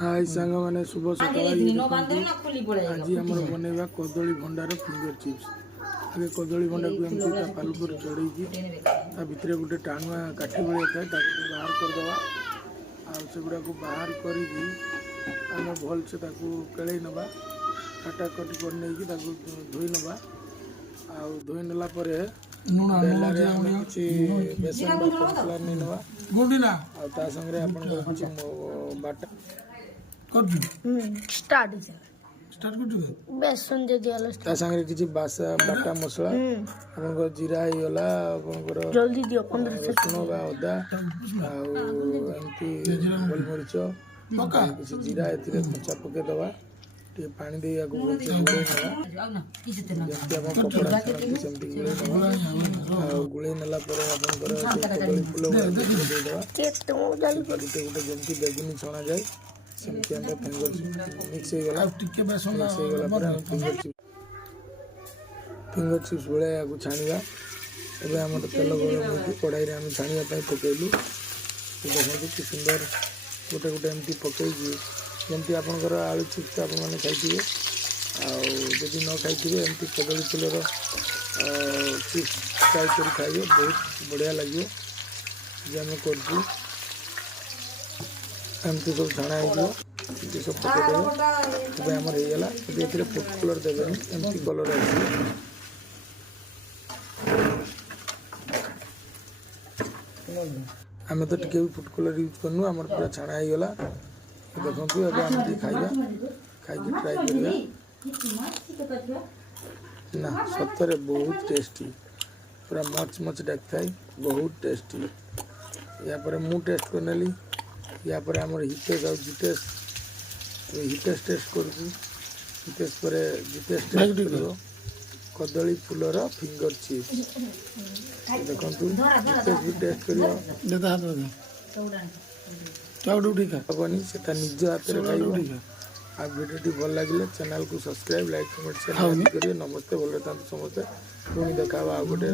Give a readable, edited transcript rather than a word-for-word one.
हाय सांग मैंने शुभ सकाल आज आम बनवा कदली भंडार फिंगर चिप्स आगे कदली भंडा को एमती पाल पर चढ़े भितर गोटे टाणुआ काठी भाया थाए बाहर करदे आगुड़ा को बाहर करें भल से केड़े नवा काटाकटी कर धोई नवा धोई नेला किसी बेसन कॉर्नफ्लावर नहीं नवा संगे बाटा स्टार्ट बेसन दे दिया ता संगे किसी बासा बाटा मसला आपन जीरा ही गला आपन जल्दी दियो 15 रसुण बा अदा एमती गोलमरीच किसी जीरा एथिरे कच्चा पके दवा टे पानी दे आगु भलसे गुळे नवा पकोड़ा सेमती गुळे नवा गुळे नेला परे आपन फूल दे दवा के तो जल्दी गोटे जेमती बेगुनी छणा जाए सेमती हम फिंगर मिक्स हो गला टिके बेसन मिक्स हो गला पर फिंगर चिप्स बळे आगु छानिबा एबे हम तेल गरम होती कढ़ाई रे हम छानिया पई पकेलु देखो कि सुंदर गोटे गोटे एमती पकई जमती आपंकर आलू चिप्स आप खाइए आदि न खाइए एमती कदली फूलर चिप्स फ्राई कर खाइए बहुत बढ़िया लगे आम करमती सब छाणा हो सब पकईदेवे आमर होगा ये फूड कलर देवे एमती कलर आस आम तो टी भी फूड कलर यूज करनु आमर पूरा छाणा होगा देखो अब आम खाइबा खाई ट्राई करवा ना सतरे बहुत टेस्टी पूरा मच मच डाक थाए बहुत टेस्टी या पर मु टेस्ट कर नेली या पर आमर हितेश आ जितेश हितेश टेस्ट कर हितेश पर जितेश टेस्ट कर कदली फूलर फिंगर चिप्स देखो हितेश भी टेस्ट कर हेनी से निज हाथ में खाई आ भिडियो भल लगे चैनल को सब्सक्राइब लाइक कमेंट शेयर करिए नमस्ते भले था समस्ते पुणी देखा गोटे